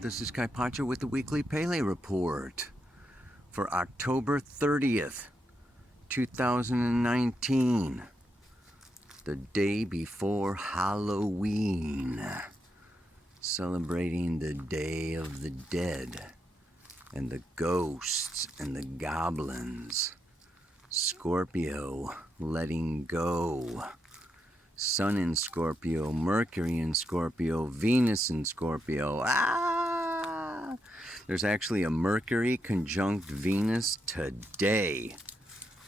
This is Kaypacha with the weekly Pele report for October 30th, 2019, the day before Halloween, celebrating the Day of the Dead and the ghosts and the goblins. Scorpio, letting go. Sun in Scorpio, Mercury in Scorpio, Venus in Scorpio. There's actually a Mercury conjunct Venus today.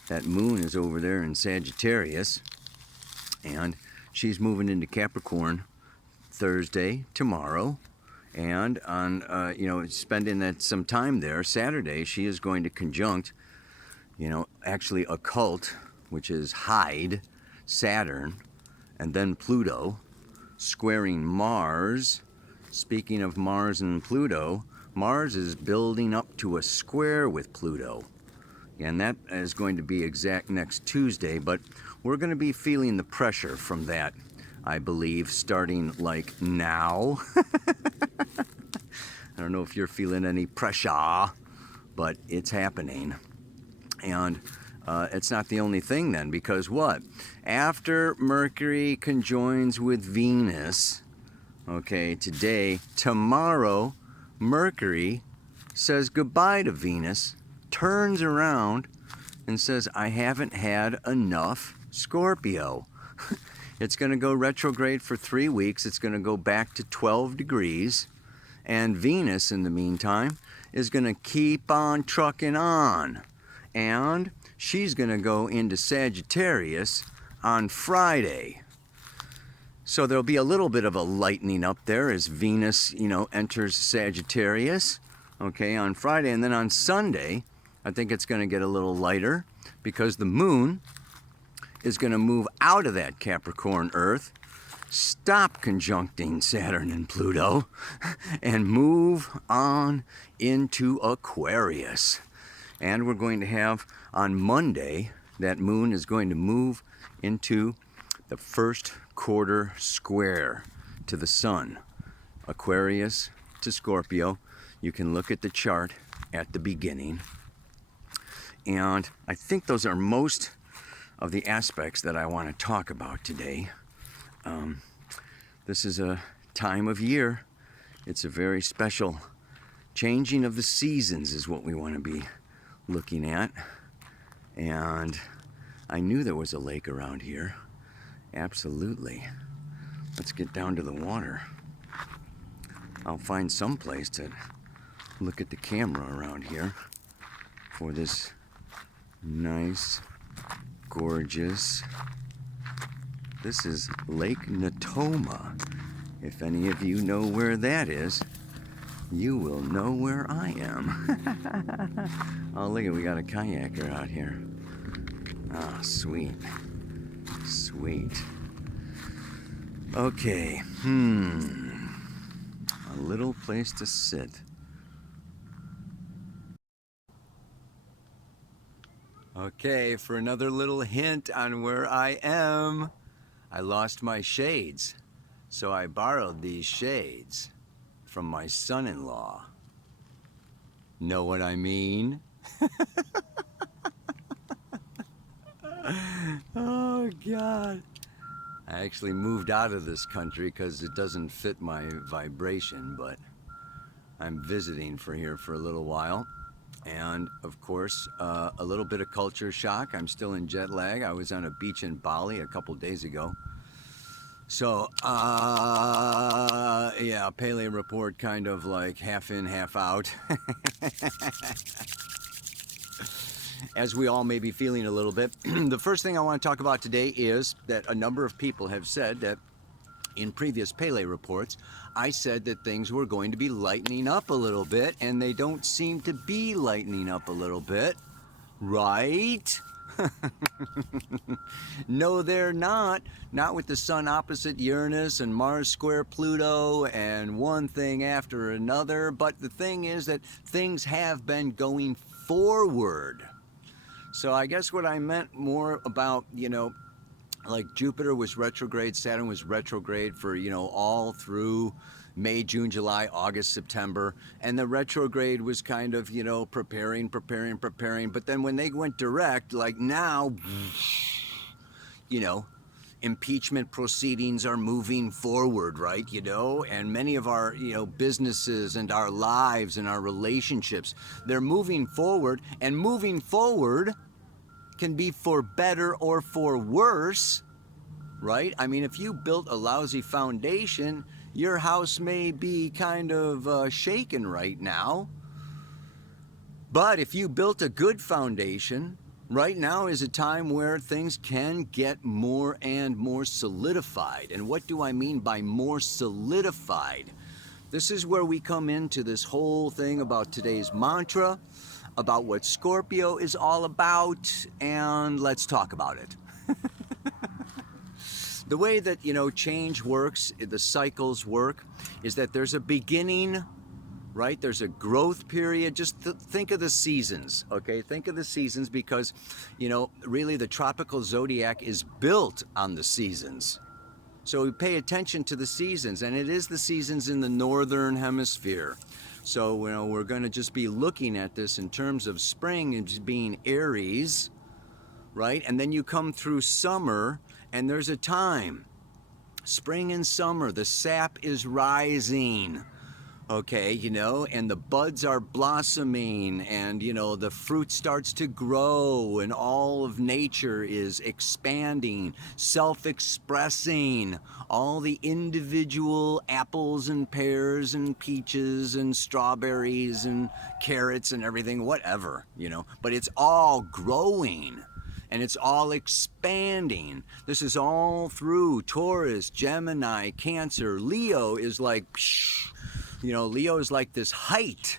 That moon is over there in Sagittarius, and she's moving into Capricorn Thursday, tomorrow, and on spending that some time there. Saturday, she is going to conjunct, actually occult, which is hide, Saturn, and then Pluto, squaring Mars. Speaking of Mars and Pluto, Mars is building up to a square with Pluto. And that is going to be exact next Tuesday, but we're going to be feeling the pressure from that, I believe, starting like now. I don't know if you're feeling any pressure, but it's happening. And it's not the only thing then, because what? After Mercury conjoins with Venus, okay, tomorrow, Mercury says goodbye to Venus, turns around and says, I haven't had enough Scorpio. It's going to go retrograde for 3 weeks. It's going to go back to 12 degrees. And Venus, in the meantime, is going to keep on trucking on. And she's going to go into Sagittarius on Friday. So there'll be a little bit of a lightening up there as Venus, enters Sagittarius, okay, on Friday. And then on Sunday, I think it's going to get a little lighter because the moon is going to move out of that Capricorn Earth, stop conjuncting Saturn and Pluto, and move on into Aquarius. And we're going to have on Monday, that moon is going to move into the first quarter square to the sun. Aquarius to Scorpio. You can look at the chart at the beginning. And I think those are most of the aspects that I want to talk about today. This is a time of year. It's a very special changing of the seasons is what we want to be looking at. And I knew there was a lake around here. Absolutely. Let's get down to the water. I'll find some place to look at the camera around here for this nice, gorgeous. This is Lake Natoma. If any of you know where that is, you will know where I am. Oh, look at, we got a kayaker out here. Ah, sweet. Sweet. Okay, a little place to sit. Okay, for another little hint on where I am, I lost my shades, so I borrowed these shades from my son-in-law. Know what I mean? Oh, God. I actually moved out of this country because it doesn't fit my vibration, but I'm visiting here for a little while. And, of course, a little bit of culture shock. I'm still in jet lag. I was on a beach in Bali a couple days ago. So, yeah, Pele report kind of like half in, half out. As we all may be feeling a little bit. The first thing I want to talk about today is that a number of people have said that in previous Pele reports, I said that things were going to be lightening up a little bit, and they don't seem to be lightening up a little bit, right? No, they're not. Not with the sun opposite Uranus and Mars square Pluto and one thing after another. But the thing is that things have been going forward. So I guess what I meant more about, like Jupiter was retrograde, Saturn was retrograde for, all through May, June, July, August, September, and the retrograde was kind of, you know, preparing. But then when they went direct, like now, you know, impeachment proceedings are moving forward, right? You know, and many of our, you know, businesses and our lives and our relationships, they're moving forward, and moving forward can be for better or for worse, right? I mean, if you built a lousy foundation, your house may be kind of shaken right now. But if you built a good foundation, right now is a time where things can get more and more solidified. And what do I mean by more solidified? This is where we come into this whole thing about today's mantra, about what Scorpio is all about, and let's talk about it. The way that, you know, change works, the cycles work, is that there's a beginning, right? There's a growth period. Just think of the seasons, okay? Think of the seasons because, you know, really the tropical zodiac is built on the seasons. So we pay attention to the seasons, and it is the seasons in the northern hemisphere. So, you know, we're going to just be looking at this in terms of spring as being Aries, right? And then you come through summer, and there's a time. Spring and summer, the sap is rising. Okay, you know, and the buds are blossoming, and, you know, the fruit starts to grow, and all of nature is expanding, self-expressing. All the individual apples and pears and peaches and strawberries and carrots and everything, whatever, you know, but it's all growing. And it's all expanding. This is all through Taurus, Gemini, Cancer. Leo is like, you know, Leo is like this height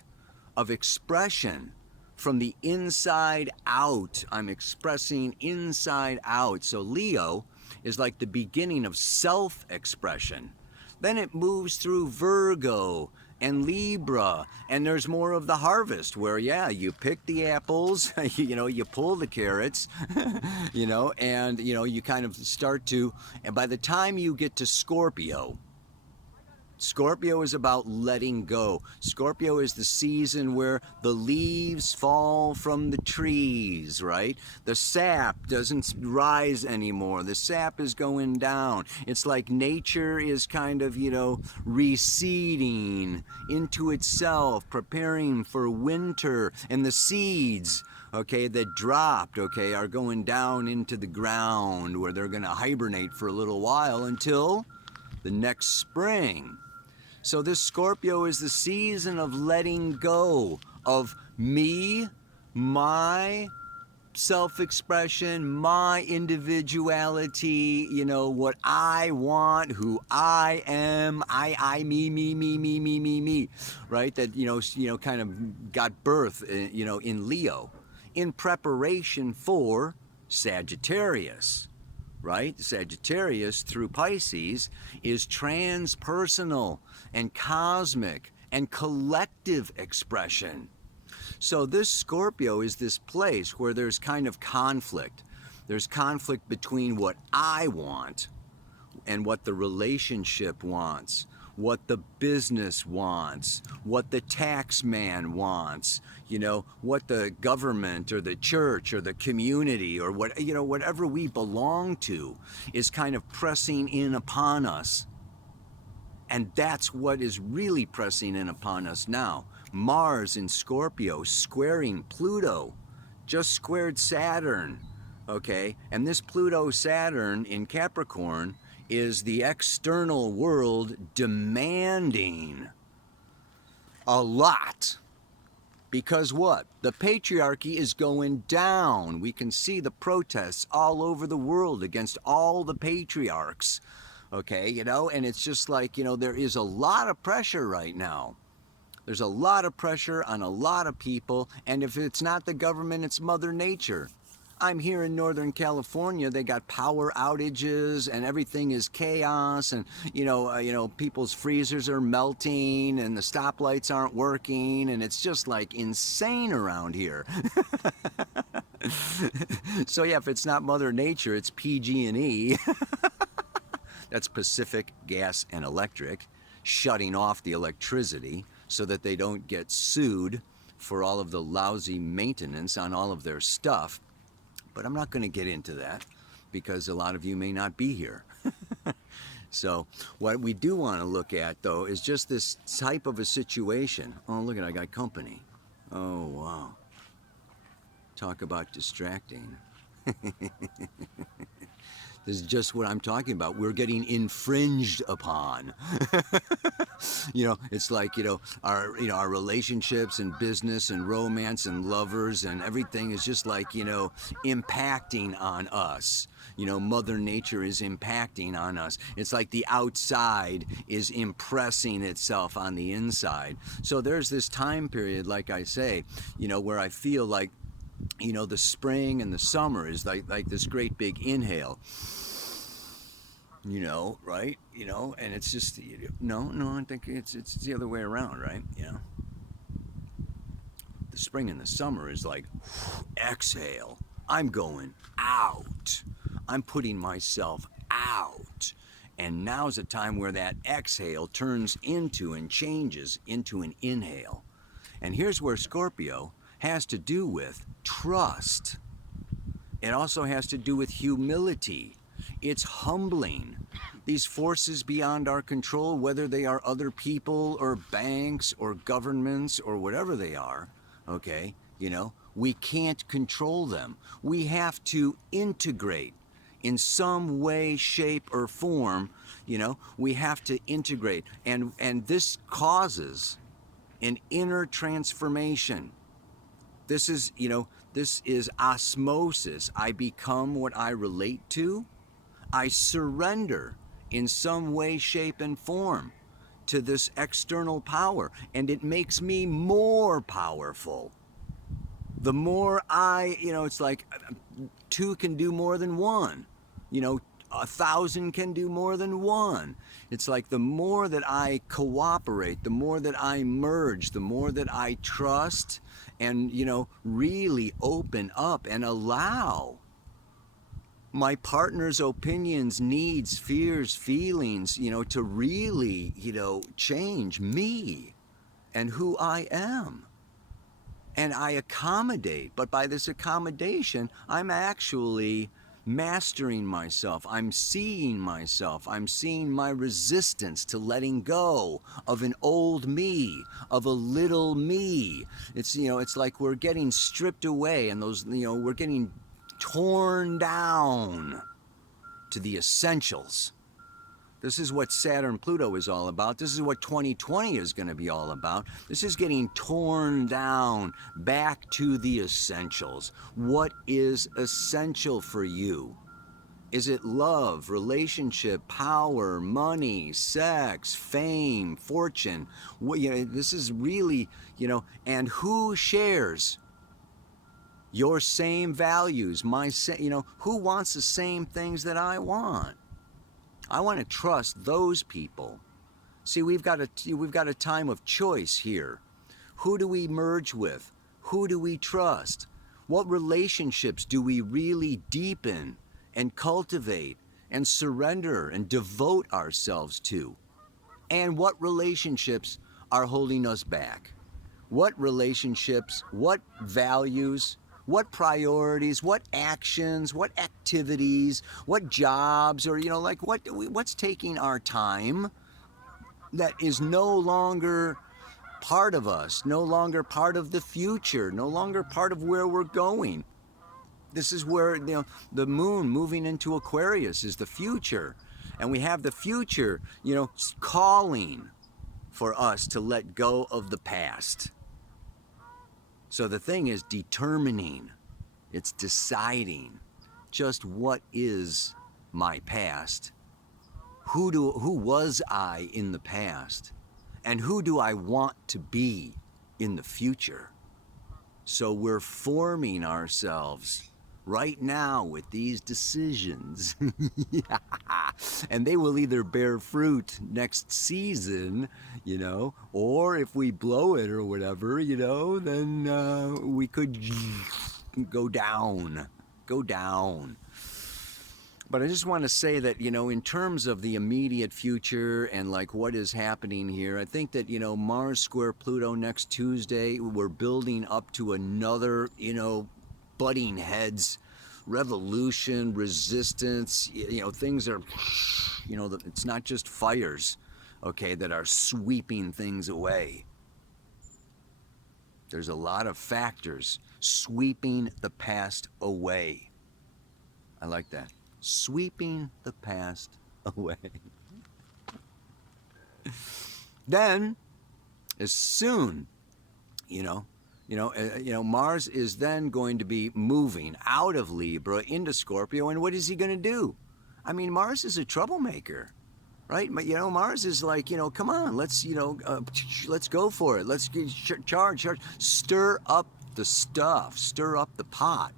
of expression from the inside out. I'm expressing inside out. So Leo is like the beginning of self-expression. Then it moves through Virgo and Libra, and there's more of the harvest where, yeah, you pick the apples, you know, you pull the carrots, you know, and, you know, you kind of start to, and by the time you get to Scorpio, Scorpio is about letting go. Scorpio is the season where the leaves fall from the trees, right? The sap doesn't rise anymore. The sap is going down. It's like nature is kind of, you know, receding into itself, preparing for winter. And the seeds, okay, that dropped, okay, are going down into the ground where they're going to hibernate for a little while until the next spring. So this Scorpio is the season of letting go of me, my self-expression, my individuality, you know, what I want, who I am, I, me, right? That, you know, kind of got birth, you know, in Leo, in preparation for Sagittarius. Right? Sagittarius through Pisces is transpersonal and cosmic and collective expression. So this Scorpio is this place where there's kind of conflict. There's conflict between what I want and what the relationship wants, what the business wants, what the tax man wants, you know, what the government or the church or the community or what, you know, whatever we belong to is kind of pressing in upon us. And that's what is really pressing in upon us now. Mars in Scorpio squaring Pluto, just squared Saturn, okay? And this Pluto-Saturn in Capricorn is the external world demanding a lot. Because what? The patriarchy is going down. We can see the protests all over the world against all the patriarchs. Okay, you know, and it's just like, you know, there is a lot of pressure right now. There's a lot of pressure on a lot of people, and if it's not the government, it's Mother Nature. I'm here in Northern California. They got power outages and everything is chaos, and you know, people's freezers are melting and the stoplights aren't working, and it's just like insane around here. So yeah, if it's not Mother Nature, it's PG&E. That's Pacific Gas and Electric. shutting off the electricity so that they don't get sued for all of the lousy maintenance on all of their stuff. But I'm not going to get into that because a lot of you may not be here. So what we do want to look at, though, is just this type of a situation. Oh, look at, I got company. Oh, wow. Talk about distracting. This is just what I'm talking about. We're getting infringed upon. It's like, our relationships and business and romance and lovers and everything is just like, impacting on us. Mother Nature is impacting on us. It's like the outside is impressing itself on the inside. So there's this time period, like I say, where I feel like, the spring and the summer is like this great big inhale. Right? And it's just, no, I think it's the other way around, right? The spring and the summer is like, exhale. I'm going out. I'm putting myself out. And now's a time where that exhale turns into and changes into an inhale. And here's where Scorpio has to do with trust. It also has to do with humility. It's humbling. These forces beyond our control, whether they are other people or banks or governments or whatever they are, okay, we can't control them. We have to integrate in some way, shape, or form. We have to integrate. And this causes an inner transformation. This is osmosis. I become what I relate to. I surrender in some way, shape, and form to this external power, and it makes me more powerful. The more it's like two can do more than one. 1,000 can do more than one. It's like the more that I cooperate, the more that I merge, the more that I trust and, really open up and allow my partner's opinions, needs, fears, feelings, to really, change me and who I am. And I accommodate, but by this accommodation, I'm actually mastering myself. I'm seeing myself. I'm seeing my resistance to letting go of an old me, of a little me. It's, it's like we're getting stripped away and those, we're getting torn down to the essentials. This is what Saturn-Pluto is all about. This is what 2020 is going to be all about. This is getting torn down back to the essentials. What is essential for you? Is it love, relationship, power, money, sex, fame, fortune? This is really, and who shares your same values? Who wants the same things that I want? I want to trust those people. See, we've got a time of choice here. Who do we merge with? Who do we trust? What relationships do we really deepen and cultivate and surrender and devote ourselves to? And what relationships are holding us back? What relationships, what values, what priorities, what actions, what activities, what jobs, or what's taking our time that is no longer part of us, no longer part of the future, no longer part of where we're going. This is where the moon moving into Aquarius is the future, and we have the future calling for us to let go of the past. So the thing is determining, it's deciding just what is my past, who was I in the past, and who do I want to be in the future. So we're forming ourselves right now with these decisions. And they will either bear fruit next season, or if we blow it or whatever, then we could go down. But I just want to say that, in terms of the immediate future and like what is happening here, I think that, Mars square Pluto next Tuesday, we're building up to another, butting heads, revolution, resistance, things are, it's not just fires, okay, that are sweeping things away. There's a lot of factors sweeping the past away. I like that. Sweeping the past away. Then, as soon, Mars is then going to be moving out of Libra into Scorpio, and what is he going to do? I mean, Mars is a troublemaker, right? Mars is like, come on, let's go for it. Let's charge, stir up the stuff, stir up the pot.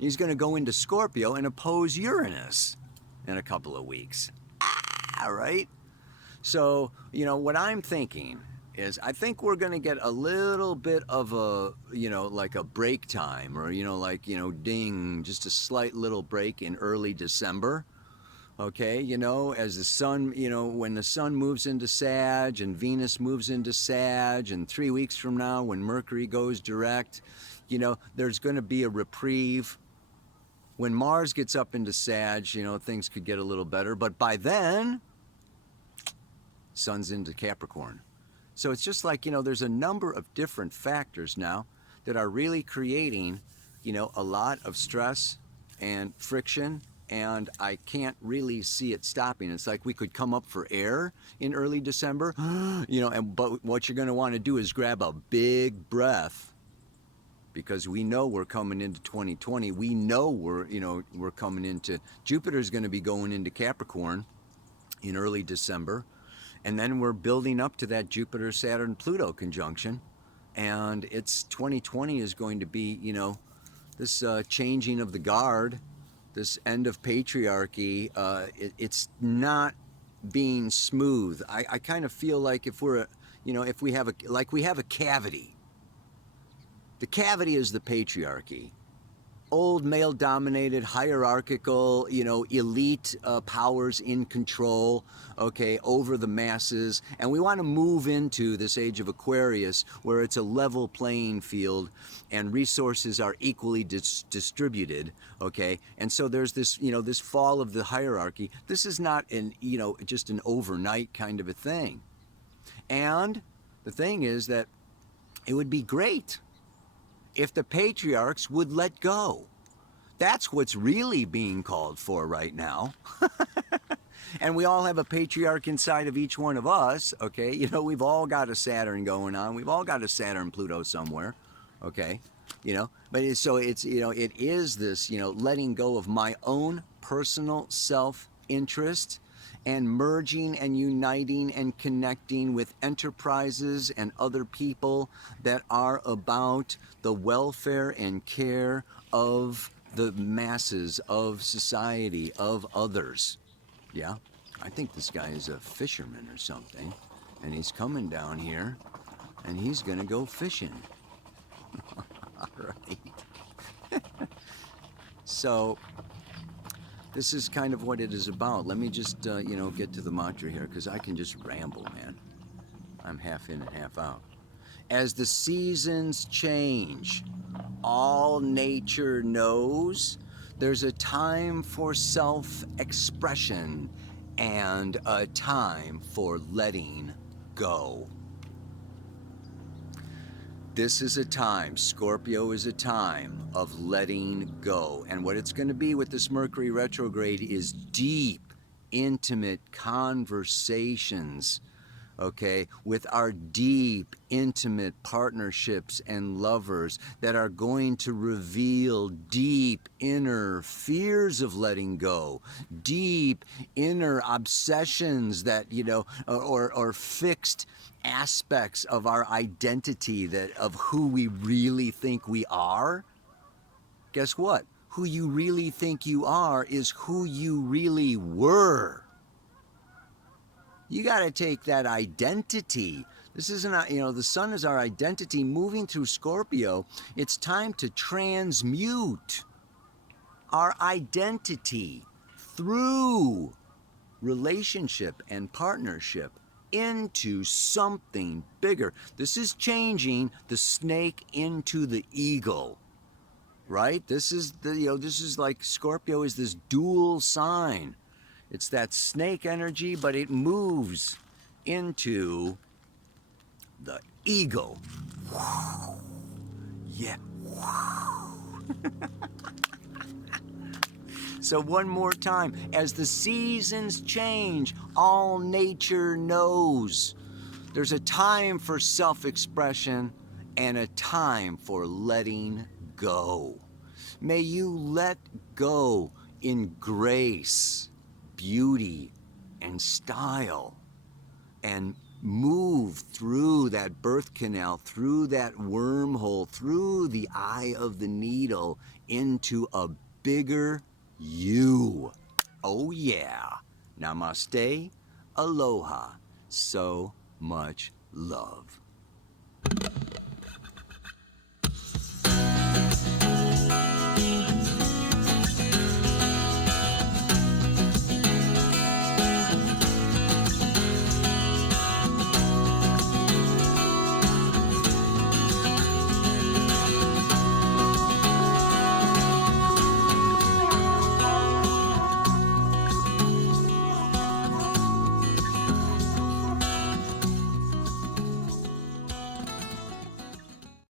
He's going to go into Scorpio and oppose Uranus in a couple of weeks. Right? So, what I'm thinking is I think we're going to get a little bit of a, like a break time or, ding, just a slight little break in early December. Okay, as the sun, when the sun moves into Sag and Venus moves into Sag, and 3 weeks from now when Mercury goes direct, there's going to be a reprieve. When Mars gets up into Sag, things could get a little better. But by then, Sun's into Capricorn. So it's just like, there's a number of different factors now that are really creating, a lot of stress and friction. And I can't really see it stopping. It's like we could come up for air in early December, but what you're going to want to do is grab a big breath, because we know we're coming into 2020. We know we're coming into, Jupiter's going to be going into Capricorn in early December. And then we're building up to that Jupiter-Saturn-Pluto conjunction. And it's 2020 is going to be, this changing of the guard, this end of patriarchy. It's not being smooth. I kind of feel like if we're, if we have a cavity. The cavity is the patriarchy. Old male-dominated, hierarchical, elite powers in control, okay, over the masses. And we want to move into this age of Aquarius where it's a level playing field and resources are equally distributed, okay? And so there's this, this fall of the hierarchy. This is not just an overnight kind of a thing. And the thing is that it would be great if the patriarchs would let go. That's what's really being called for right now. And we all have a patriarch inside of each one of us, okay? We've all got a Saturn going on. We've all got a Saturn-Pluto somewhere, okay? But it is this, letting go of my own personal self-interest and merging and uniting and connecting with enterprises and other people that are about the welfare and care of the masses, of society, of others. Yeah, I think this guy is a fisherman or something, and he's coming down here, and he's gonna go fishing. All right. So, this is kind of what it is about. Let me just, get to the mantra here, because I can just ramble, man. I'm half in and half out. As the seasons change, all nature knows there's a time for self-expression and a time for letting go. This is a time, Scorpio is a time of letting go. And what it's going to be with this Mercury retrograde is deep, intimate conversations, okay, with our deep, intimate partnerships and lovers that are going to reveal deep inner fears of letting go, deep inner obsessions that, or fixed aspects of our identity, that of who we really think we are. Guess what? Who you really think you are is who you really were. You got to take that identity. This isn't, the sun is our identity moving through Scorpio. It's time to transmute our identity through relationship and partnership into something bigger. This is changing the snake into the eagle, right? This is this is like Scorpio is this dual sign. It's that snake energy, but it moves into the eagle. Yeah. So one more time, as the seasons change, all nature knows there's a time for self-expression and a time for letting go. May you let go in grace, beauty, and style, and move through that birth canal, through that wormhole, through the eye of the needle into a bigger you. Oh yeah. Namaste. Aloha. So much love.